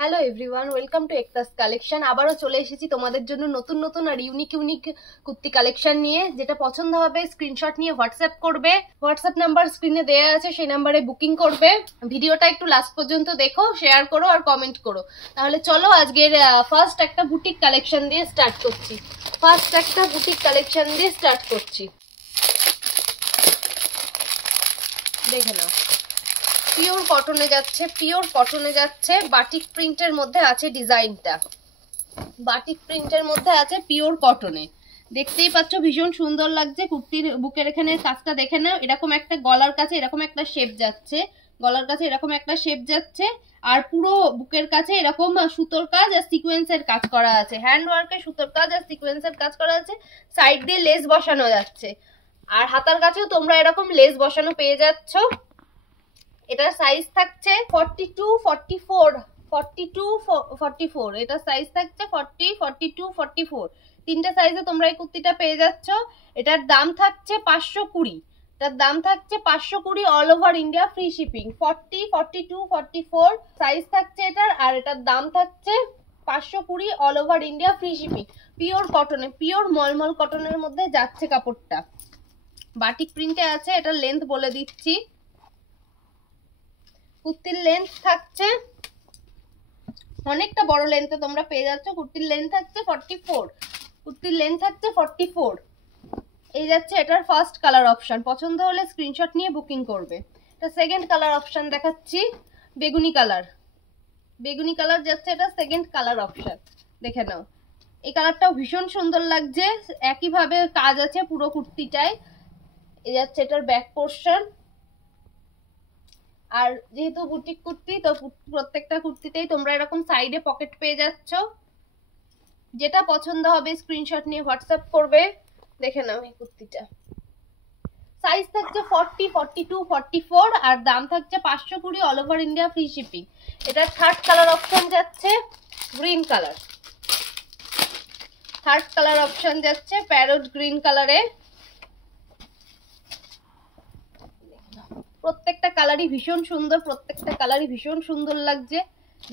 Hello everyone, welcome to একতাস collection. আবারও চলে এসেছি তোমাদের জন্য নতুন নতুন আর ইউনিক ইউনিক কুর্তি কালেকশন নিয়ে। যেটা পছন্দ হবে স্ক্রিনশট নিয়ে হোয়াটসঅ্যাপ করবে। হোয়াটসঅ্যাপ নাম্বার স্ক্রিনে দেওয়া আছে, সেই নাম্বারে বুকিং করবে। ভিডিওটা একটু লাস্ট পর্যন্ত দেখো, শেয়ার করো আর কমেন্ট করো। তাহলে চলো আজকের ফার্স্ট একটা বুটিক কালেকশন দিয়ে স্টার্ট করছি। দেখে নাও, পিওর কটনে যাচ্ছে বাটিক প্রিন্টের মধ্যে আছে। ডিজাইনটা বাটিক প্রিন্টের মধ্যে আছে, পিওর কটনে। দেখতেই পাচ্ছ ভীষণ সুন্দর লাগছে। কুর্তির বুকের এখানে কাজটা দেখে নাও। এরকম একটা গলার কাছে এরকম একটা শেপ যাচ্ছে, আর পুরো বুকের কাছে এরকম সুতোর কাজ আর সিকোয়েন্সের কাজ করা আছে। হ্যান্ড ওয়ার্কে সুতোর কাজ আর সিকোয়েন্সের কাজ করা আছে। সাইড দিয়ে লেস বসানো যাচ্ছে, আর হাতার কাছেও তোমরা এরকম লেস বসানো পেয়ে যাচ্ছ। এটার সাইজ থাকছে 42, 44। এটার সাইজ থাকছে 40, 42, 44। তিনটে সাইজে তোমরা এই কুর্তিটা পেয়ে যাচ্ছ। এটার দাম থাকছে 520। All over India free shipping. 40, 42, 44 size থাকছে এটার, আর এটার দাম থাকছে 520 all over India free shipping. Pure কটনে, পিওর মলমল কটনের মধ্যে যাচ্ছে কাপড়টা। বাটিক প্রিন্টে আছে। এটার লেন্থ বলে দিচ্ছি। কুর্তির লেন্থ থাকছে অনেকটা বড় লেন্থে তোমরা পেয়ে যাচ্ছ। কুর্তির লেন্থ থাকছে 44। এই যাচ্ছে এটার ফার্স্ট কালার অপশন। পছন্দ হলে স্ক্রিনশট নিয়ে বুকিং করবে। এটা সেকেন্ড কালার অপশন দেখাচ্ছি, বেগুনি কালার যাচ্ছে এটা সেকেন্ড কালার অপশন। দেখে নাও, এই কালারটাও ভীষণ সুন্দর লাগছে। একইভাবে কাজ আছে পুরো কুর্তিটায়। এই যাচ্ছে এটার ব্যাক পোর্শন। আর যেহেতু বুটিক কুর্তি, তো প্রত্যেকটা কুর্তিতেই তোমরা এরকম সাইডে পকেট পেয়ে যাচ্ছ। যেটা পছন্দ হবে স্ক্রিনশট নিয়ে হোয়াটসঅ্যাপ করবে। দেখে নাও এই কুর্তিটা। সাইজ থাকছে 40, 42, 44, আর দাম থাকছে 520 all over India free shipping. এটা থার্ড কালার অপশন যাচ্ছে গ্রিন কালার। প্যারট গ্রিন কালারে। প্রত্যেকটা কালারই ভীষণ সুন্দর লাগছে।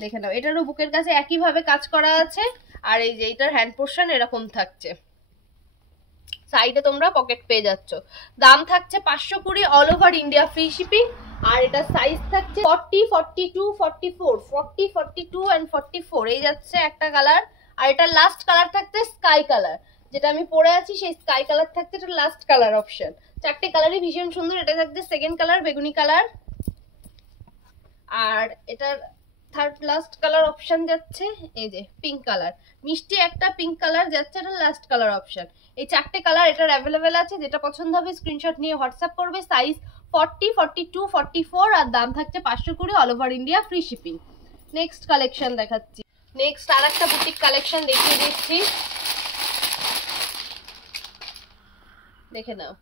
দেখে নাও, এটারও বুকের কাছে একইভাবে কাজ করা আছে। আর এই যে এটার হ্যান্ড পোর্শন এরকম থাকছে। সাইডে তোমরা পকেট পেয়ে যাচ্ছ। দাম থাকছে 520 all over India free shipping. আর এটা সাইজ থাকছে 40, 42, 44। 40, 42 এন্ড 44 এই যাচ্ছে একটা কালার। আর এটা লাস্ট কালার থাকছে স্কাই কালার। যেটা আমি পরে আছি সেই স্কাই কালার থাকছে, এটা লাস্ট কালার অপশন। চারটে কালারই ভীষণ সুন্দর। এটা থাকছে সেকেন্ড কালার বেগুনি কালার, আর এটার থার্ড লাস্ট কালার অপশন যাচ্ছে এই যে পিঙ্ক কালার। মিষ্টি একটা পিঙ্ক কালার যাচ্ছে, এটা লাস্ট কালার অপশন। এই চারটে কালার এটার অ্যাভেলেবেল আছে। যেটা পছন্দ হবে স্ক্রিনশট নিয়ে হোয়াটসঅ্যাপ করবে। সাইজ 40, 42, 44, আর দাম থাকছে 520 all over India free shipping. Next collection দেখাচ্ছি। নেক্সট আর একটা বুটিক কালেকশন দেখিয়ে দিচ্ছি। দেখে নাও,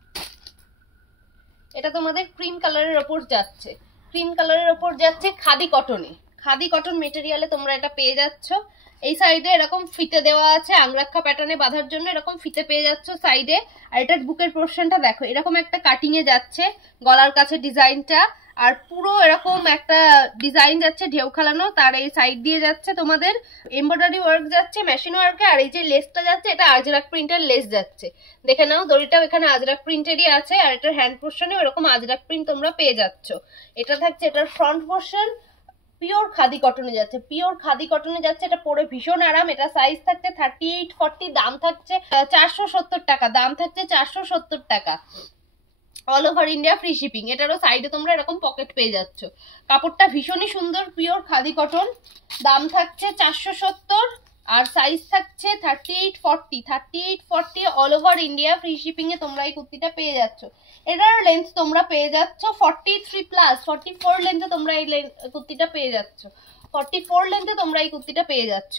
এটা তোমাদের ক্রিম কালারের ওপর যাচ্ছে খাদি কটন মেটেরিয়ালে তোমরা এটা পেয়ে যাচ্ছ। এই সাইডে এরকম ফিতে দেওয়া আছে, আংরাক্ষা প্যাটার্নে বাঁধার জন্য এরকম ফিতে পেয়ে যাচ্ছ সাইডে। আর এটার বুকের পোর্শনটা দেখো, এরকম একটা কাটিং এ যাচ্ছে গলার কাছে ডিজাইনটা। আর পুরো এরকম একটা ডিজাইন যাচ্ছে ঢেউ খেলানো। তার এই সাইড দিয়ে যাচ্ছে তোমাদের এমব্রয়ডারি ওয়ার্ক যাচ্ছে মেশিন ওয়ার্কে। আর এই যে লেসটা যাচ্ছে এটা আজরাক প্রিন্টের লেস যাচ্ছে। দেখে নাও, দড়িটাও এখানে আজরাক প্রিন্টেরই আছে। আর এটার হ্যান্ড পোর্শনে এরকম আজরাক প্রিন্ট তোমরা পেয়ে যাচ্ছ। এটা থাকছে এটার ফ্রন্ট পোর্শন। পিওর খাদি কটনে যাচ্ছে। এটা পরে ভীষণ আরাম। এটা সাইজ থাকছে 38, 40। দাম থাকছে 470 টাকা। All over India free shipping. এটারও সাইডে তোমরা এরকম পকেট পেয়ে যাচ্ছ। কাপড়টা ভীষণই সুন্দর, পিওর খাদি কটন। দাম থাকছে 470, আর সাইজ থাকছে 38, 40 all over India free shipping এ তোমরা এই কুর্তিটা পেয়ে যাচ্ছ। এটার লেন্থ তোমরা পেয়ে যাচ্ছ 43+। 44 লেন্থে তোমরা এই কুর্তিটা পেয়ে যাচ্ছ।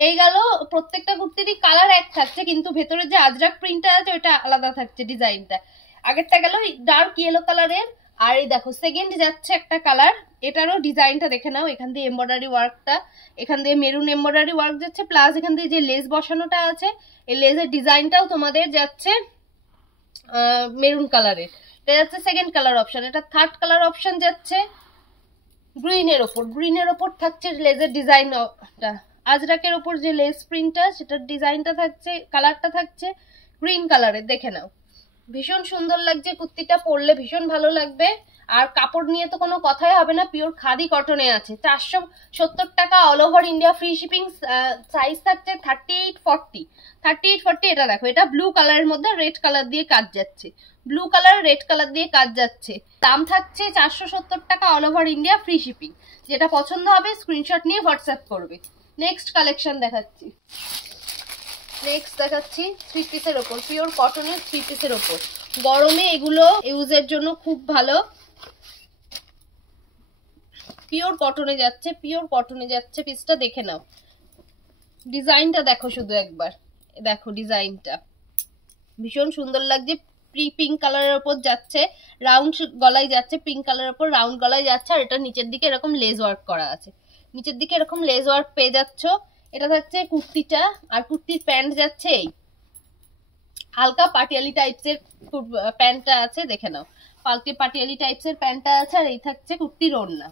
এই গেল। প্রত্যেকটা কুর্তিরই কালার এক থাকছে, কিন্তু ভেতরে যে আজরাক প্রিন্টটা আছে ওটা আলাদা থাকছে ডিজাইনটা। আগেরটা গেল ডার্ক ইয়েলো কালারের। আর এই দেখো সেকেন্ড যাচ্ছে একটা কালার। এটারও ডিজাইনটা দেখে নাও। এখান দিয়ে এমব্রয়ডারি ওয়ার্কটা, এখান দিয়ে মেরুন এমব্রয়ডারি ওয়ার্ক যাচ্ছে, প্লাস এখান দিয়ে যে লেস বসানোটা আছে এই লেসের ডিজাইনটাও তোমাদের যাচ্ছে মেরুন কালারের। এটা যাচ্ছে সেকেন্ড কালার অপশন। এটা থার্ড কালার অপশন যাচ্ছে গ্রিনের ওপর থাকছে লেজের ডিজাইনটা, আজরাকের ওপর যে লেস প্রিন্টটা সেটার ডিজাইনটা থাকছে, কালারটা থাকছে গ্রিন কালারের। দেখে নাও, ভীষণ সুন্দর লাগছে কুর্তিটা, পরলে ভীষণ ভালো লাগবে। আর কাপড় নিয়ে তো কোনো কথাই হবে না, পিওর খাদি কটনে আছে। 470 টাকা, all over India free shipping. Size থাকছে 38-40। এটা দেখো, এটা ব্লু কালারের মধ্যে রেড কালার দিয়ে কাজ যাচ্ছে, ব্লু কালার রেড কালার দিয়ে কাজ যাচ্ছে। দাম থাকছে 470 টাকা, all over India free shipping. যেটা পছন্দ হবে স্ক্রিনশট নিয়ে হোয়াটসঅ্যাপ করবে। নেক্সট কালেকশন দেখাচ্ছি, থ্রি পিসের ওপর, পিওর কটনের থ্রি পিসের ওপর। গরমে এগুলো ইউজের জন্য খুব ভালো। পিওর কটনে যাচ্ছে পিসটা। দেখে নাও, ডিজাইনটা দেখো শুধু একবার, দেখো ডিজাইনটা ভীষণ সুন্দর লাগছে। পিঙ্ক কালারের ওপর যাচ্ছে, রাউন্ড গলায় যাচ্ছে, পিঙ্ক কালারের ওপর রাউন্ড গলায় যাচ্ছে। আর এটা নিচের দিকে এরকম লেস ওয়ার্ক করা আছে, নিচের দিকে এরকম লেস ওয়ার্ক পেয়ে যাচ্ছ। এটা থাকছে কুর্তিটা, আর কুর্তির প্যান্ট যাচ্ছে এই হালকা পাটিয়ালি টাইপসের প্যান্টটা আছে। দেখে নাও, পাটিয়ালি টাইপসের প্যান্টটা আছে। আর এই থাকছে কুর্তির ওড়না,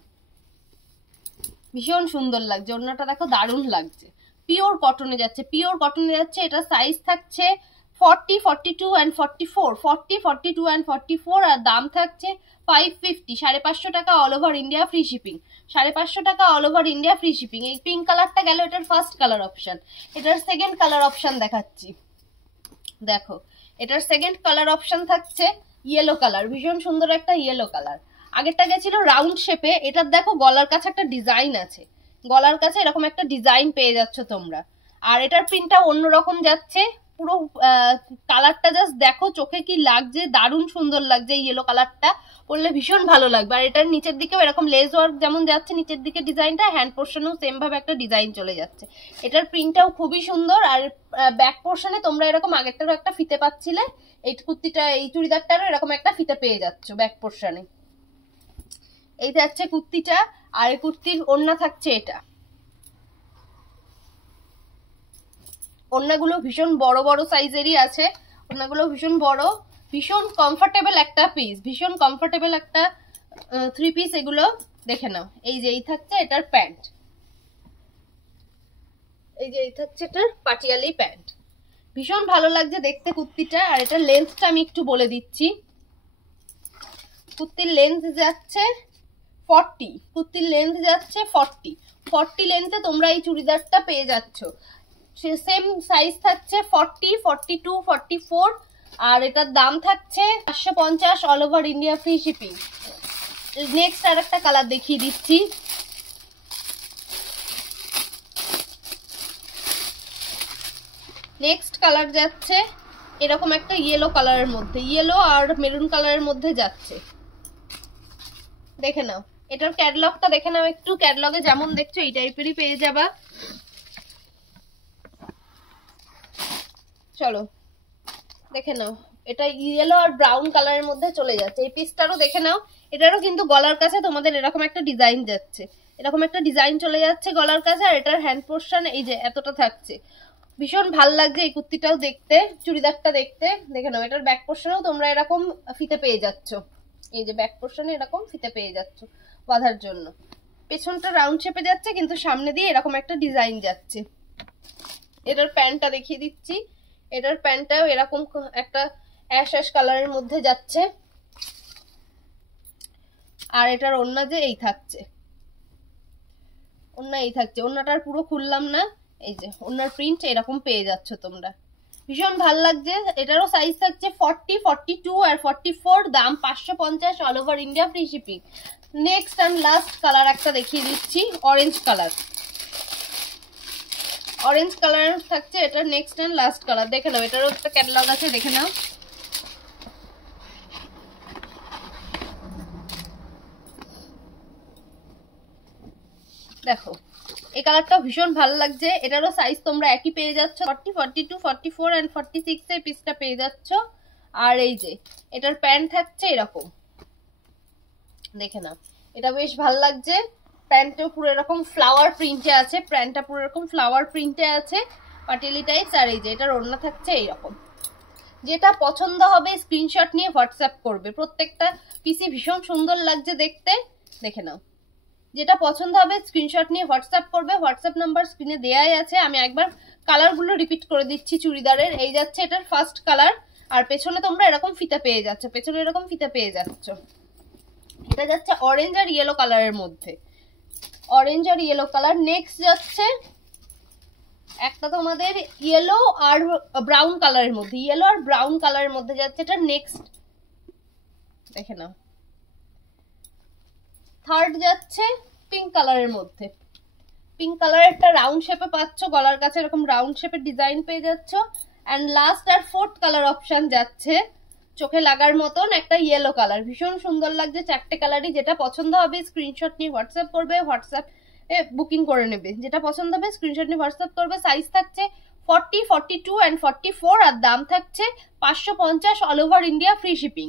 ভীষণ সুন্দর লাগছে। ওড়নাটা দেখো, দারুণ লাগছে। পিওর কটনে যাচ্ছে, এটা সাইজ থাকছে 40, 42 and 44, 40, 42 and 44। আর দাম থাকছে 550, 550 টাকা, all over India free shipping. 550 টাকা, all over India free shipping. এই পিঙ্ক কালারটা গেল এটার ফার্স্ট কালার অপশন। এটার সেকেন্ড কালার অপশন দেখাচ্ছি, দেখো এটার সেকেন্ড কালার অপশন থাকছে ইয়েলো কালার, ভীষণ সুন্দর একটা ইয়েলো কালার। আগেরটা গেছিল রাউন্ড শেপে, এটার দেখো গলার কাছে একটা ডিজাইন আছে, গলার কাছে এরকম একটা ডিজাইন পেয়ে যাচ্ছ তোমরা। আর এটার প্রিন্টটা অন্যরকম যাচ্ছে, পুরো কালারটা জাস্ট দেখো চোখে কি লাগছে, দারুণ সুন্দর লাগছে। ইয়েলো কালারটা পরলে ভীষণ ভালো লাগবে। আর এটার নিচের দিকেও এরকম লেস ওয়ার্ক যেমন যাচ্ছে নিচের দিকে ডিজাইনটা, হ্যান্ড পোর্শনেও সেম ভাবে একটা ডিজাইন চলে যাচ্ছে। এটার প্রিন্টটাও খুবই সুন্দর। আর ব্যাক পোর্শনে তোমরা এরকম আগেরটারও একটা ফিতে পাচ্ছিলে, এই কুর্তিটা এই চুড়িদারটারও এরকম একটা ফিতে পেয়ে যাচ্ছ ব্যাক পোর্শনে। এই থাকছে কুর্তিটা, আর এই কুর্তির ওড়না থাকছে এটা। ওড়নাগুলো ভীষণ বড় বড় সাইজেরই আছে, ওড়নাগুলো ভীষণ বড়, ভীষণ কমফোর্টেবল একটা পিস, ভীষণ কমফোর্টেবল একটা থ্রি পিস এগুলো। দেখে নাও, এই যে এই থাকছে এটার প্যান্ট, এই যে এই থাকছে এটার পাটিয়ালি প্যান্ট। ভীষণ ভালো লাগছে দেখতে কুর্তিটা। আর এটার লেন্থটা আমি একটু বলে দিচ্ছি, কুর্তির লেন্থ যাচ্ছে 40, কুর্তির লেন্থ যাচ্ছে 40 লেন্থে তোমরা এই চুড়িদারটা পেয়ে যাচ্ছ। সেম সাইজ থাকছে 40, 42, 44। আর এটার দাম থাকছে 550, all over India free shipping. Next আর একটা কালার দেখিয়ে দিচ্ছি, নেক্সট কালার যাচ্ছে এরকম একটা ইয়েলো কালারের মধ্যে, ইয়েলো আর মেরুন কালারের মধ্যে যাচ্ছে। দেখে নাও, এটার ক্যাটালগটা দেখে নাও একটু, ক্যাটালগে যেমন দেখছো এই টাইপেরই পেয়ে যাবা। চলো দেখে নাও, এটা ইয়েলো আর ব্রাউন কালারের মধ্যে চলে যাচ্ছে। এই পিসটারও দেখে নাও, এটারও কিন্তু গলার কাছে তোমাদের এরকম একটা ডিজাইন যাচ্ছে, এরকম একটা ডিজাইন চলে যাচ্ছে গলার কাছে। আর এটার হ্যান্ড পোর্শন এই যে এতটা থাকছে, ভীষণ ভাল লাগছে এই কুর্তিটাও দেখতে, চুড়িদারটা দেখতে। দেখে নাও, এটার ব্যাক পোর্শনেও তোমরা এরকম ফিতে পেয়ে যাচ্ছ, এই যে ব্যাক পোর্শনে এরকম ফিতে পেয়ে যাচ্ছ বাঁধার জন্য। পেছনটা রাউন্ড শেপে যাচ্ছে, কিন্তু সামনে দিয়ে এরকম একটা ডিজাইন যাচ্ছে। এটার প্যান্টটা দেখিয়ে দিচ্ছি, এটার প্যান্টটাও এরকম একটা অ্যাশ অ্যাশ কালারের মধ্যে যাচ্ছে। আর এটার ওড়না যে এই থাকছে, ওড়না এই থাকছে, ওড়নাটার পুরো খুললাম না, এই যে ওড়নার প্রিন্ট এরকম পেয়ে যাচ্ছ তোমরা, ভীষণ ভাল লাগছে। এটারও সাইজ থাকছে 40, 42 আর 44। দাম 550, all over India free shipping. Next and last colour একটা দেখিয়ে দিচ্ছি, অরেঞ্জ কালার, অরেঞ্জ কালার থাকছে এটা নেক্সট এন্ড লাস্ট কালার। দেখে নাও, এটারও একটা ক্যাটালগ আছে, দেখে নাও। দেখো এই কালারটা ভীষণ ভালো লাগছে। এটারও সাইজ তোমরা একই পেয়ে যাচ্ছ, 40, 42, 44 and 46 এর পিসটা পেয়ে যাচ্ছ। আর এই যে এটার প্যান্ট থাকছে এরকম, দেখে নাও, এটা বেশ ভালো লাগছে। প্যান্টটাও পুরো এরকম ফ্লাওয়ার প্রিন্টে আছে, প্যান্টটা পুরো এরকম ফ্লাওয়ার প্রিন্টে আছে, পাটিয়ালি টাইপস। আর এই যে এটার ওড়না থাকছে এইরকম। যেটা পছন্দ হবে স্ক্রিনশট নিয়ে হোয়াটসঅ্যাপ করবে। প্রত্যেকটা পিসি ভীষণ সুন্দর লাগছে দেখতে, দেখে নাও, যেটা পছন্দ হবে স্ক্রিনশট নিয়ে হোয়াটসঅ্যাপ করবে, হোয়াটসঅ্যাপ নাম্বার স্ক্রিনে দেয়াই আছে। আমি একবার কালারগুলো রিপিট করে দিচ্ছি চুড়িদারের। এই যাচ্ছে এটার ফার্স্ট কালার, আর পেছনে তোমরা এরকম ফিতা পেয়ে যাচ্ছ, পেছনে এরকম ফিতা পেয়ে যাচ্ছ। এটা যাচ্ছে অরেঞ্জ আর ইয়েলো কালারের মধ্যে, অরেঞ্জ আর ইয়েলো কালার। নেক্সট যাচ্ছে একটা তোমাদের ইয়েলো আর ব্রাউন কালারের মধ্যে, ইয়েলো আর ব্রাউন কালারের মধ্যে যাচ্ছে এটা নেক্সট, দেখে নাও। থার্ড যাচ্ছে পিঙ্ক কালারের মধ্যে, পিঙ্ক কালারের একটা রাউন্ড শেপে পাচ্ছ, গলার কাছে এরকম রাউন্ড শেপের ডিজাইন পেয়ে যাচ্ছ। অ্যান্ড লাস্ট আর ফোর্থ কালার অপশন যাচ্ছে চোখে লাগার মতন একটা ইয়েলো কালার, ভীষণ সুন্দর লাগছে। চারটে কালারই, যেটা পছন্দ হবে স্ক্রিনশট নিয়ে হোয়াটসঅ্যাপ করবে, হোয়াটসঅ্যাপ বুকিং করে নেবে। যেটা পছন্দ হবে স্ক্রিনশট নিয়ে হোয়াটসঅ্যাপ করবে। সাইজ থাকছে 40, 42 অ্যান্ড 44, আর দাম থাকছে 550, all over India free shipping.